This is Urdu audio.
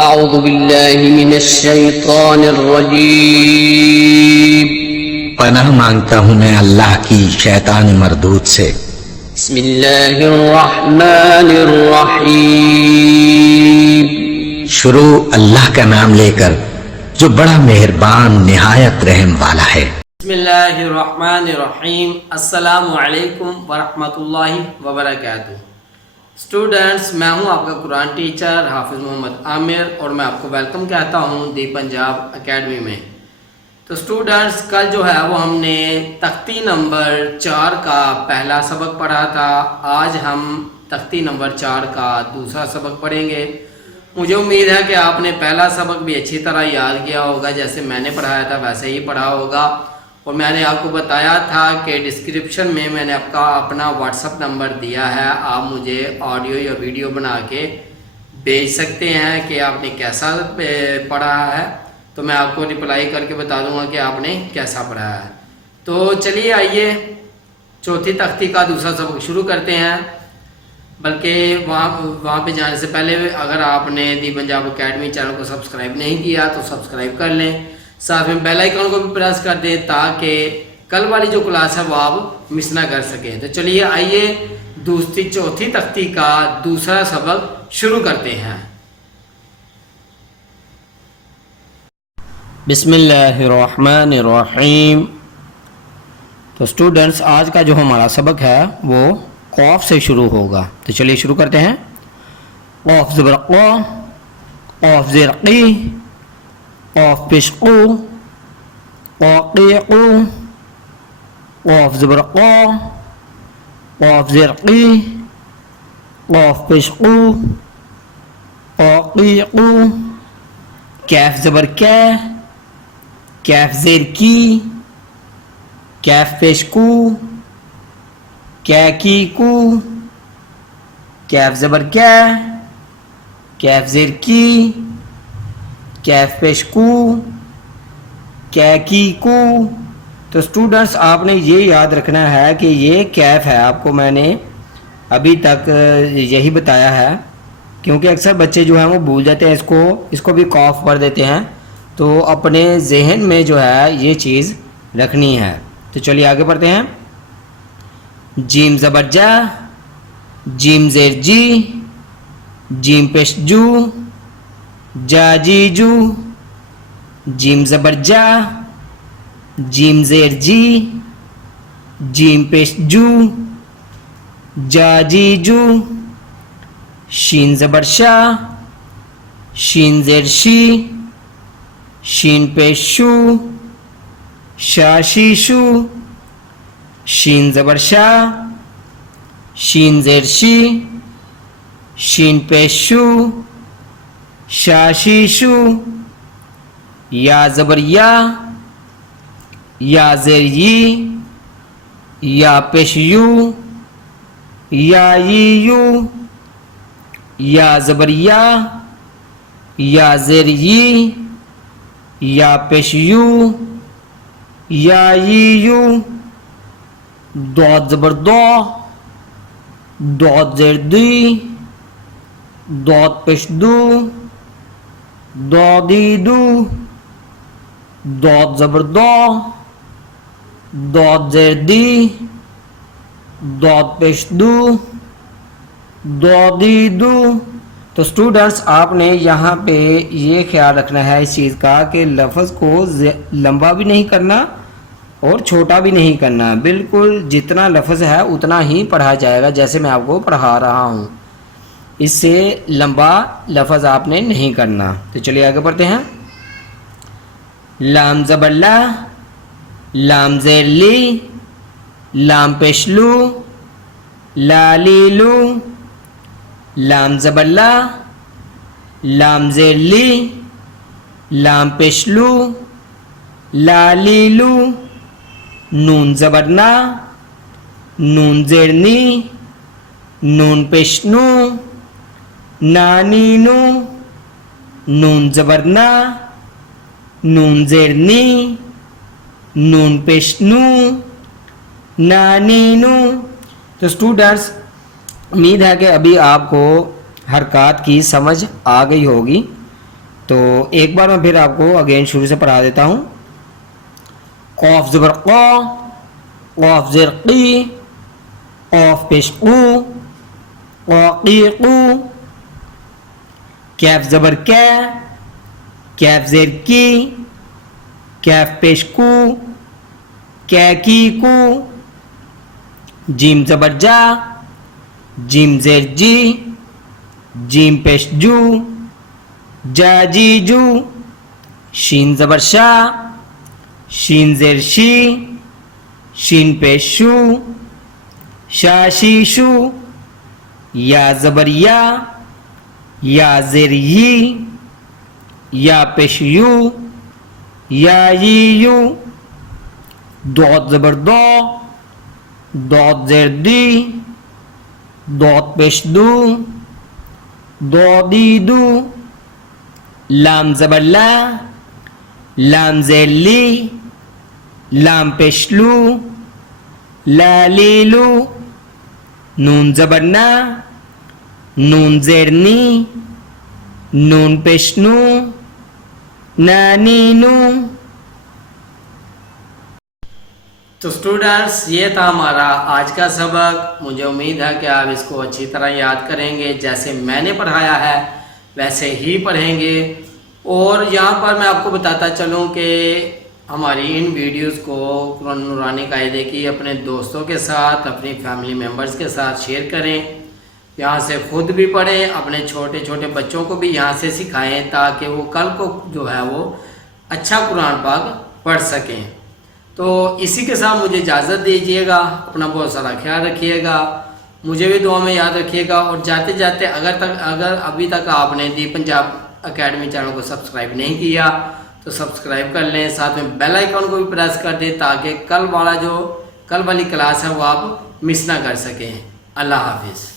اعوذ باللہ من الشیطان الرجیم پناہ مانگتا ہوں میں اللہ کی شیطان مردود سے۔ بسم اللہ الرحمن الرحیم شروع اللہ کا نام لے کر جو بڑا مہربان نہایت رحم والا ہے۔ بسم اللہ الرحمن الرحیم۔ السلام علیکم ورحمۃ اللہ وبرکاتہ۔ اسٹوڈنٹس، میں ہوں آپ کا قرآن ٹیچر حافظ محمد عامر اور میں آپ کو ویلکم کہتا ہوں دی پنجاب اکیڈمی میں۔ تو اسٹوڈنٹس، کل جو ہے وہ ہم نے تختی نمبر 4 کا پہلا سبق پڑھا تھا۔ آج ہم تختی نمبر 4 کا دوسرا سبق پڑھیں گے۔ مجھے امید ہے کہ آپ نے پہلا سبق بھی اچھی طرح یاد کیا ہوگا، جیسے میں نے پڑھایا تھا ویسے ہی پڑھا ہوگا، اور میں نے آپ کو بتایا تھا کہ ڈسکرپشن میں نے اپنا واٹس ایپ نمبر دیا ہے، آپ مجھے آڈیو یا ویڈیو بنا کے بھیج سکتے ہیں کہ آپ نے کیسا پڑھا ہے، تو میں آپ کو رپلائی کر کے بتا دوں گا کہ آپ نے کیسا پڑھا ہے۔ تو چلیے آئیے چوتھی تختی کا دوسرا سبق شروع کرتے ہیں۔ بلکہ وہاں پہ جانے سے پہلے اگر آپ نے دی پنجاب اکیڈمی چینل کو سبسکرائب نہیں کیا تو سبسکرائب کر لیں، ساتھ میں بیل آئیکن کو بھی پریس کر دیں تاکہ کل والی جو کلاس ہے وہ آپ مس نہ کر سکیں۔ تو چلیے آئیے چوتھی تختی کا دوسرا سبق شروع کرتے ہیں۔ بسم اللہ الرحمن الرحیم۔ تو اسٹوڈنٹس، آج کا جو ہمارا سبق ہے وہ قاف سے شروع ہوگا، تو چلیے شروع کرتے ہیں۔ قاف زبر قا، قاف زیر قی، قاف پیش قو، قاقیقو، قاف زبر قا، قاف زیر قی، قاف پیش قو، قاقیقو، کیف زبر کی، کیف زیر کی، کیف پیش کو، کی کو، کیف زبر کی، کیف زیر کی، کیف پیش کو، کی کو۔ تو اسٹوڈنٹس، آپ نے یہ یاد رکھنا ہے کہ یہ کیف ہے، آپ کو میں نے ابھی تک یہی بتایا ہے، کیونکہ اکثر بچے جو ہیں وہ بھول جاتے ہیں، اس کو بھی قاف پڑھ دیتے ہیں، تو اپنے ذہن میں جو ہے یہ چیز رکھنی ہے۔ تو چلیے آگے پڑھتے ہیں۔ جیم زبر جا، جیم زیر جی، جیم پیش جو، جا جی جو، جیم زبر جا، جیم زیر جی، جیم پیش جو، جا جی جو، شین زبر شا، شین زیر شی، شین پیش شو، شا شی شو، شین زبر شا، شین زیر شی، شین پیش شو، شا شی شو، یا زبر یا، یا زیر یی، یا پیش یو، یا یی یو، یا زبر یا زیر یی، یا پیش یو، یا یی یو، داد زبر دو، داد زیر دی، داد پیش دو، دادی دو، داد زبر دو، داد زیر دی، داد پیش دو، دادی دو۔ تو اسٹوڈنٹس، آپ نے یہاں پہ یہ خیال رکھنا ہے اس چیز کا کہ لفظ کو لمبا بھی نہیں کرنا اور چھوٹا بھی نہیں کرنا، بالکل جتنا لفظ ہے اتنا ہی پڑھا جائے گا جیسے میں آپ کو پڑھا رہا ہوں، اس سے لمبا لفظ آپ نے نہیں کرنا۔ تو چلیے آگے پڑھتے ہیں۔ لام زبر لا، لام زیر لی، لام پیش لو، لا لی لو، لام زبر لا، لام زیر لی، لام پیش لو، لا لی لو، نون زبر نا، نون زیر نی، نون پیش نو، نانی نو، نون زبر نا، نون زیر نی، نون پیش نو، نانی نو۔ تو اسٹوڈنٹس، امید ہے کہ ابھی آپ کو حرکات کی سمجھ آ گئی ہوگی، تو ایک بار میں پھر آپ کو اگین شروع سے پڑھا دیتا ہوں. قاف زبر قا، قاف زیر قی، قاف پیش قو، قاقی قو. کیف زبر کی، کیف زیر کی، کیف پیش کو، کی کو. جیم زبر جا، جیم زیر جی، جیم پیش جو، جا جی جو. شین زبر شا، شین زیر شی، شین پیش شو، شا شی شو. یا زبر یا زیر یی، یا پیش یو، یا یی یو. دعت زبر دو، دعت زیر دی، دعت پیش دو، دو دی دو. لام زبر لا، لام زیر لی، لام پیش لو، لا لی لو. نون زبر نا، نون زیر نی، نون پیش نو، نانی نو. تو اسٹوڈنٹس یہ تھا ہمارا آج کا سبق. مجھے امید ہے کہ آپ اس کو اچھی طرح یاد کریں گے، جیسے میں نے پڑھایا ہے ویسے ہی پڑھیں گے. اور یہاں پر میں آپ کو بتاتا چلوں کہ ہماری ان ویڈیوز کو قرآن نورانی قاعدے کی اپنے دوستوں کے ساتھ، اپنی فیملی ممبرز کے ساتھ شیئر کریں. یہاں سے خود بھی پڑھیں، اپنے چھوٹے چھوٹے بچوں کو بھی یہاں سے سکھائیں تاکہ وہ کل کو جو ہے وہ اچھا قرآن پاک پڑھ سکیں. تو اسی کے ساتھ مجھے اجازت دیجیے گا. اپنا بہت سارا خیال رکھیے گا، مجھے بھی دعا میں یاد رکھیے گا. اور جاتے جاتے اگر ابھی تک آپ نے دی پنجاب اکیڈمی چینل کو سبسکرائب نہیں کیا تو سبسکرائب کر لیں، ساتھ میں بیل آئیکن کو بھی پریس کر دیں تاکہ کل والی کلاس ہے وہ آپ مس نہ کر سکیں. اللہ حافظ.